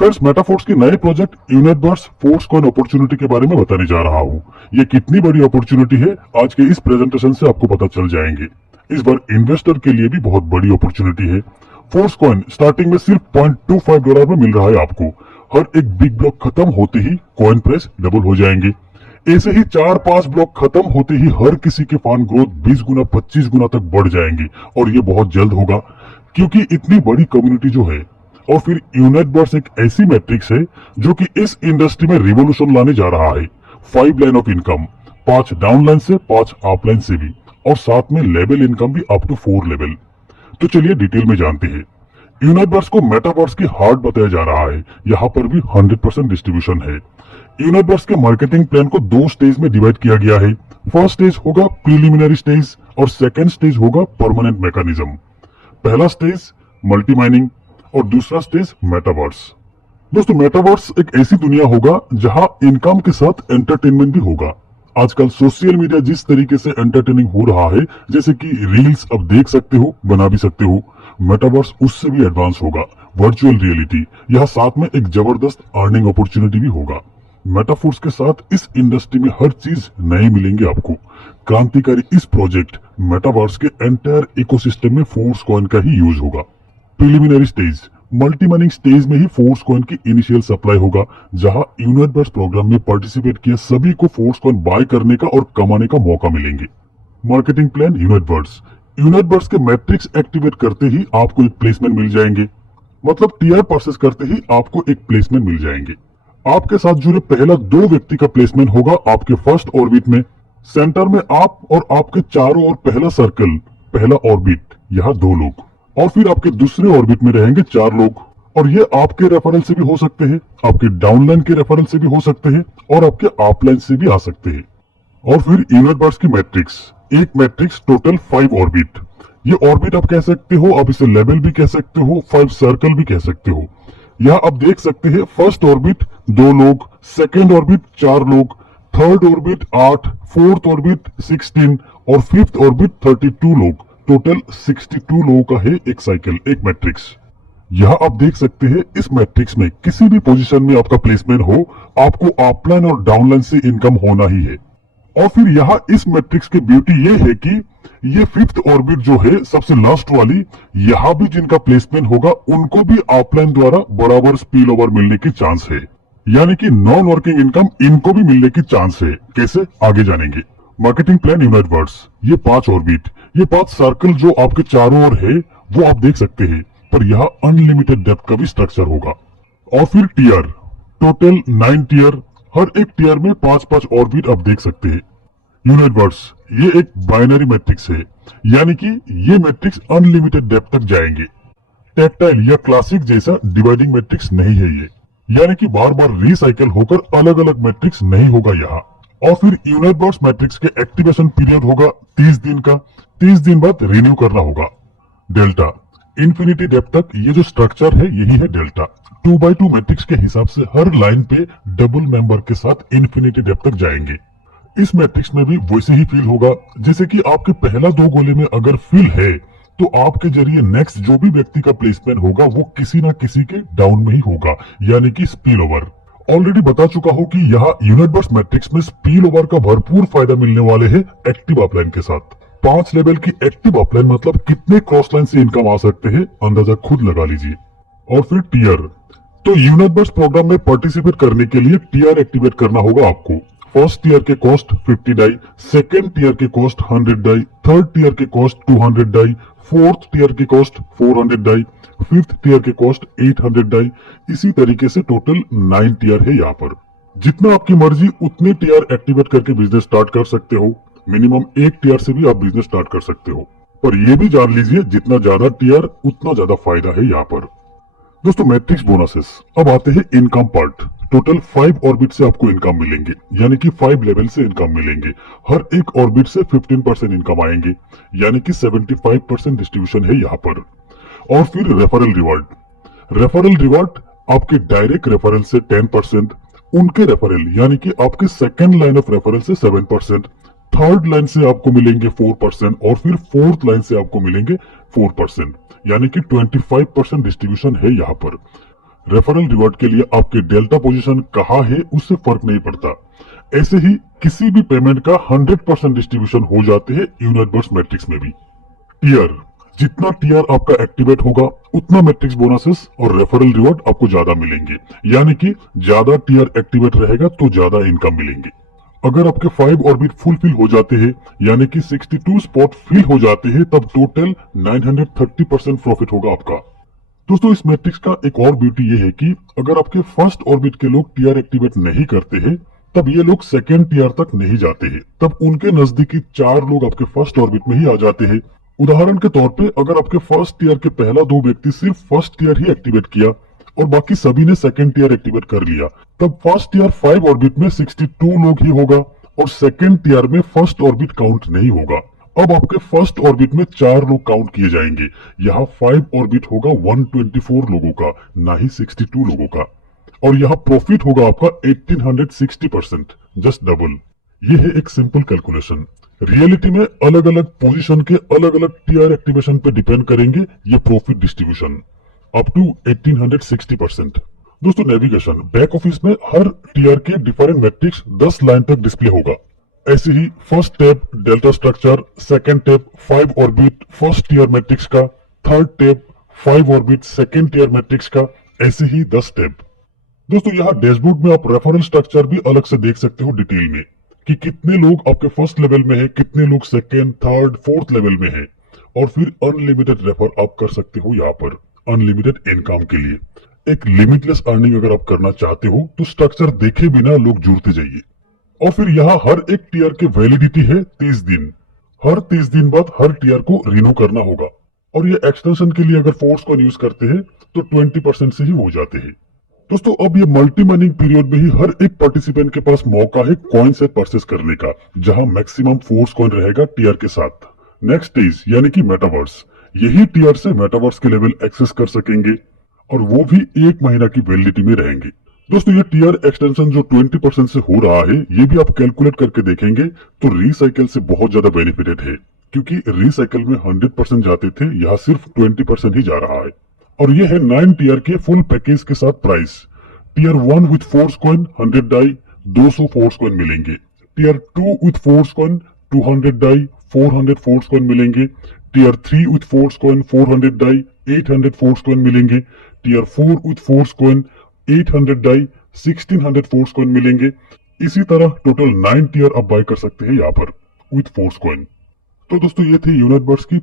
Friends, metaphors की नए project यूनिटवर्स force coin opportunity के बारे में बताने जा रहा हूँ। ये कितनी बड़ी अपॉर्चुनिटी है आज के इस प्रेजेंटेशन से आपको पता चल जाएंगे। इस बार इन्वेस्टर के लिए भी बहुत बड़ी अपॉर्चुनिटी है। फोर्स कॉइन स्टार्टिंग में सिर्फ $0.25 में मिल रहा है आपको। हर एक बिग ब्लॉक खत्म होते ही कॉइन प्राइस डबल हो जाएंगे। ऐसे ही 4-5 ब्लॉक खत्म होते ही हर किसी के फंड ग्रोथ 20 गुना 25 गुना तक बढ़ जाएंगे और ये बहुत जल्द होगा क्योंकि इतनी बड़ी कम्युनिटी जो है। और फिर यूनिटवर्स एक ऐसी मैट्रिक्स है जो कि इस इंडस्ट्री में रिवोल्यूशन लाने जा रहा है। 5 line of income, 5 down line से 5 अप लाइन से भी, और साथ में लेवल इनकम भी अप टू 4 लेवल। तो चलिए डिटेल में जानते हैं। यूनिटवर्स को मेटावर्स की हार्ट बताया जा रहा है। यहाँ पर भी 100% डिस्ट्रीब्यूशन है। यूनिटवर्स के मार्केटिंग प्लान को 2 स्टेज में डिवाइड किया गया है। फर्स्ट स्टेज होगा प्रीलिमिनरी स्टेज और सेकेंड स्टेज होगा परमानेंट मैकेनिज्म। पहला स्टेज मल्टी माइनिंग और दूसरा स्टेज मेटावर्स। दोस्तों, मेटावर्स एक ऐसी दुनिया होगा जहां इनकम के साथ एंटरटेनमेंट भी होगा। आजकल सोशल मीडिया जिस तरीके से एंटरटेनिंग हो रहा है, जैसे कि रील्स अब देख सकते हो, बना भी सकते हो, मेटावर्स उससे भी एडवांस होगा। वर्चुअल रियलिटी, यहाँ साथ में एक जबरदस्त अर्निंग अपॉर्चुनिटी भी होगा। मेटाफोर्स के साथ इस इंडस्ट्री में हर चीज नए मिलेंगे आपको। क्रांतिकारी इस प्रोजेक्ट मेटावर्स के एंटायर इकोसिस्टम में फोर्स कॉइन का ही यूज होगा। Preliminary stage multi mining stage में ही फोर्स कॉइन की इनिशियल सप्लाई होगा, जहां यूनिटवर्स प्रोग्राम में पार्टिसिपेट किए सभी को फोर्स कॉइन बाय करने का और कमाने का मौका मिलेंगे। मार्केटिंग प्लान यूनिटवर्स के मैट्रिक्स एक्टिवेट करते ही आपको एक प्लेसमेंट मिल जाएंगे। मतलब टीआर परचेस करते ही आपको एक प्लेसमेंट मिल जाएंगे। आपके साथ जुड़े पहला 2 व्यक्ति का प्लेसमेंट होगा आपके फर्स्ट ऑर्बिट में। सेंटर में आप और आपके चारों ओर पहला सर्कल, पहला ऑर्बिट, यहाँ 2 लोग, और फिर आपके दूसरे ऑर्बिट में रहेंगे 4 लोग। और ये आपके रेफरल से भी हो सकते हैं, आपके डाउनलाइन के रेफरल से भी हो सकते हैं और आपके अपलाइन से भी आ सकते हैं। और फिर यूनिटवर्स की मैट्रिक्स, एक मैट्रिक्स टोटल 5 ऑर्बिट। ये ऑर्बिट आप कह सकते हो, आप इसे लेवल भी कह सकते हो, 5 सर्कल भी कह सकते हो। यहाँ आप देख सकते हैं फर्स्ट ऑर्बिट 2 लोग, सेकेंड ऑर्बिट 4 लोग, थर्ड ऑर्बिट 8, फोर्थ ऑर्बिट 16 और फिफ्थ ऑर्बिट 32 लोग। टोटल 62 लोगों का है एक साइकिल, एक मैट्रिक्स। यहाँ आप देख सकते हैं इस मैट्रिक्स में किसी भी पोजीशन में आपका प्लेसमेंट हो, आपको अपलाइन और डाउनलाइन से इनकम होना ही है। और फिर यहाँ इस मैट्रिक्स की ब्यूटी ये है कि ये फिफ्थ ऑर्बिट जो है, सबसे लास्ट वाली, यहाँ भी जिनका प्लेसमेंट होगा उनको भी अपलाइन द्वारा बराबर स्पिल ओवर मिलने की चांस है। यानी कि नॉन वर्किंग इनकम इनको भी मिलने की चांस है। कैसे, आगे जानेंगे। मार्केटिंग प्लान यूनिटवर्स, ये 5 ऑर्बिट, ये 5 सर्कल जो आपके चारों ओर है वो आप देख सकते हैं, पर यहाँ अनलिमिटेड डेप्थ का भी स्ट्रक्चर होगा। और फिर टीयर, टोटल 9 टीयर, हर एक टीयर में 5-5 ऑर्बिट आप देख सकते हैं। यूनिटवर्स ये एक बाइनरी मैट्रिक्स है, यानी कि ये मैट्रिक्स अनलिमिटेड डेप्थ तक जाएंगे। टैक्टाइल या क्लासिक जैसा डिवाइडिंग मैट्रिक्स नहीं है ये, यानी कि बार बार रिसाइकल होकर अलग अलग मैट्रिक्स नहीं होगा यहाँ। और फिर यूनिटवर्स मैट्रिक्स के एक्टिवेशन पीरियड होगा 30 दिन का। 30 दिन बाद रिन्यू करना होगा। डेल्टा, इंफिनिटी डेप्थ तक ये जो स्ट्रक्चर है यही है डेल्टा। 2x2 मैट्रिक्स के हिसाब से हर लाइन पे डबल मेंबर के साथ इंफिनिटी डेप्थ तक जाएंगे। इस मैट्रिक्स में भी वैसे ही फील होगा, जैसे कि आपके पहला 2 गोले में अगर फील है तो आपके जरिए नेक्स्ट जो भी व्यक्ति का प्लेसमेंट होगा वो किसी ना किसी के डाउन में ही होगा, यानी कि स्पिल ओवर। ऑलरेडी बता चुका हूं कि यहाँ यूनिटवर्स मैट्रिक्स में स्पिल ओवर का भरपूर फायदा मिलने वाले है एक्टिव अपलाइन के साथ। 5 लेवल की एक्टिव अपलाइन मतलब कितने क्रॉस लाइन से इनकम आ सकते हैं, अंदाजा खुद लगा लीजिए। और फिर टीयर, तो यूनिटवर्स प्रोग्राम में पार्टिसिपेट करने के लिए टीयर एक्टिवेट करना होगा आपको। फर्स्ट टीयर के कॉस्ट 50 डाई, सेकेंड टीयर के कॉस्ट 100 डाई, थर्ड टीयर के कॉस्ट 200 डाई, फोर्थ टीयर की कॉस्ट 400 डाई, फिफ्थ टीयर के कॉस्ट 800 डाई। इसी तरीके से टोटल 9 टीयर है यहाँ पर। जितना आपकी मर्जी उतने टीयर एक्टिवेट करके बिजनेस स्टार्ट कर सकते हो। मिनिमम 1 टीयर से भी आप बिजनेस स्टार्ट कर सकते हो। पर यह भी जान लीजिए जितना ज्यादा टीयर उतना ज्यादा फायदा है यहाँ पर। दोस्तों, मैट्रिक्स बोनसेस, अब आते हैं इनकम पार्ट। टोटल 5 ऑर्बिट से आपको इनकम मिलेंगे, यानी कि 5 लेवल से इनकम मिलेंगे। हर एक ऑर्बिट से 15% इनकम आएंगे, यानी कि 75% डिस्ट्रीब्यूशन है यहाँ पर। और फिर रेफरल रिवार्ड आपके डायरेक्ट रेफरल से 10%, उनके रेफरल यानी कि आपके सेकंड लाइन ऑफ रेफरल से 7%, थर्ड लाइन से आपको मिलेंगे 4% और फिर फोर्थ लाइन से आपको मिलेंगे 4%, यानी कि 25% डिस्ट्रीब्यूशन है यहाँ पर। रेफरल रिवॉर्ड के लिए आपके डेल्टा पोजीशन कहाँ है उससे फर्क नहीं पड़ता। ऐसे ही किसी भी पेमेंट का 100% डिस्ट्रीब्यूशन हो जाते हैं यूनिटबर्स मैट्रिक्स में भी। टीयर, जितना टीयर आपका एक्टिवेट होगा उतना मैट्रिक्स बोनसेस और रेफरल रिवॉर्ड आपको ज्यादा मिलेंगे, यानी कि ज्यादा टीयर एक्टिवेट रहेगा तो ज्यादा इनकम मिलेंगे। अगर आपके 5 ऑर्बिट फुलफिल हो जाते हैं, यानी कि 62 स्पॉट फिल हो जाते हैं, तब टोटल 930% प्रॉफिट होगा आपका। दोस्तों इस मैट्रिक्स का एक और ब्यूटी ये है कि अगर आपके फर्स्ट ऑर्बिट के लोग टीआर एक्टिवेट नहीं करते हैं, तब ये लोग सेकेंड टीआर तक नहीं जाते हैं, तब उनके नजदीकी 4 लोग आपके फर्स्ट ऑर्बिट में ही आ जाते हैं। उदाहरण के तौर पे अगर आपके फर्स्ट टीआर के पहला 2 व्यक्ति सिर्फ फर्स्ट टीआर ही एक्टिवेट किया और बाकी सभी ने सेकेंड टीआर एक्टिवेट कर लिया, तब फर्स्ट टीआर 5 ऑर्बिट में 62 लोग ही होगा और सेकेंड टीआर में फर्स्ट ऑर्बिट काउंट नहीं होगा। अब आपके फर्स्ट ऑर्बिट में 4 लोग काउंट किए जाएंगे। यहाँ 5 ऑर्बिट होगा 124 लोगों का, ना ही 62 लोगों का। और यहाँ प्रॉफिट होगा आपका 1860%, जस्ट डबल। ये है एक सिंपल कैलकुलेशन। रियलिटी में अलग अलग पोजीशन के अलग अलग टीआर एक्टिवेशन पे डिपेंड करेंगे ये प्रॉफिट डिस्ट्रीब्यूशन, अप टू 1860%। दोस्तों नेविगेशन बैक ऑफिस में हर टीआर के डिफरेंट मैट्रिक्स 10 लाइन तक डिस्प्ले होगा। ऐसे ही first tab delta structure, second tab 5 orbit first tier matrix का, third tab 5 orbit second tier matrix का, ऐसे ही 10 टैब। दोस्तों यहाँ डैशबोर्ड में आप रेफरल स्ट्रक्चर भी अलग से देख सकते हो डिटेल में कि कितने लोग आपके फर्स्ट लेवल में है, कितने लोग सेकेंड, थर्ड, फोर्थ लेवल में है। और फिर अनलिमिटेड रेफर आप कर सकते हो यहाँ पर अनलिमिटेड इनकम के लिए। एक लिमिटलेस अर्निंग अगर आप करना चाहते हो तो स्ट्रक्चर देखे बिना लोग जुड़ते जाइए। और फिर यहाँ हर एक टीआर की वैलिडिटी है 30 दिन। हर 30 दिन बाद हर टीआर को रिन्यू करना होगा। और ये एक्सटेंशन के लिए अगर फोर्स को यूज करते हैं तो 20% से ही हो जाते हैं। दोस्तों अब ये मल्टी माइनिंग पीरियड में ही हर एक पार्टिसिपेंट के पास मौका है कॉइन से परचेस करने का, जहां मैक्सिमम फोर्स कॉइन रहेगा टीआर के साथ। नेक्स्ट स्टेज यानी कि मेटावर्स, यही टीआर से मेटावर्स के लेवल एक्सेस कर सकेंगे और वो भी 1 महीना की वैलिडिटी में रहेंगे। दोस्तों ये टीआर एक्सटेंशन जो 20% से हो रहा है, ये भी आप कैलकुलेट करके देखेंगे तो रिसाइकल से बहुत ज्यादा बेनिफिटेड है, क्योंकि रिसाइकल में 100% जाते थे, यहाँ सिर्फ 20% ही जा रहा है। और ये है 9 टीआर के फुल पैकेज के साथ price. TR 1 with force coin 100 डाई 200 फोर्स कॉइन मिलेंगे। टीआर 2 विथ फोर्स कॉइन 200 डाई 400 फोर्स कॉइन मिलेंगे। टीआर 3 विथ फोर्स कॉइन 400 डाई 800 फोर्स कॉइन मिलेंगे। टीआर 4 विथ फोर्स कॉइन 800 डाई 1600 फोर्स कॉइन मिलेंगे। इसी तरह टोटल 9 टीआर आप बाय कर सकते हैं यहाँ पर विथ फोर्स कॉइन। तो दोस्तों ये थी यूनिटबर्स की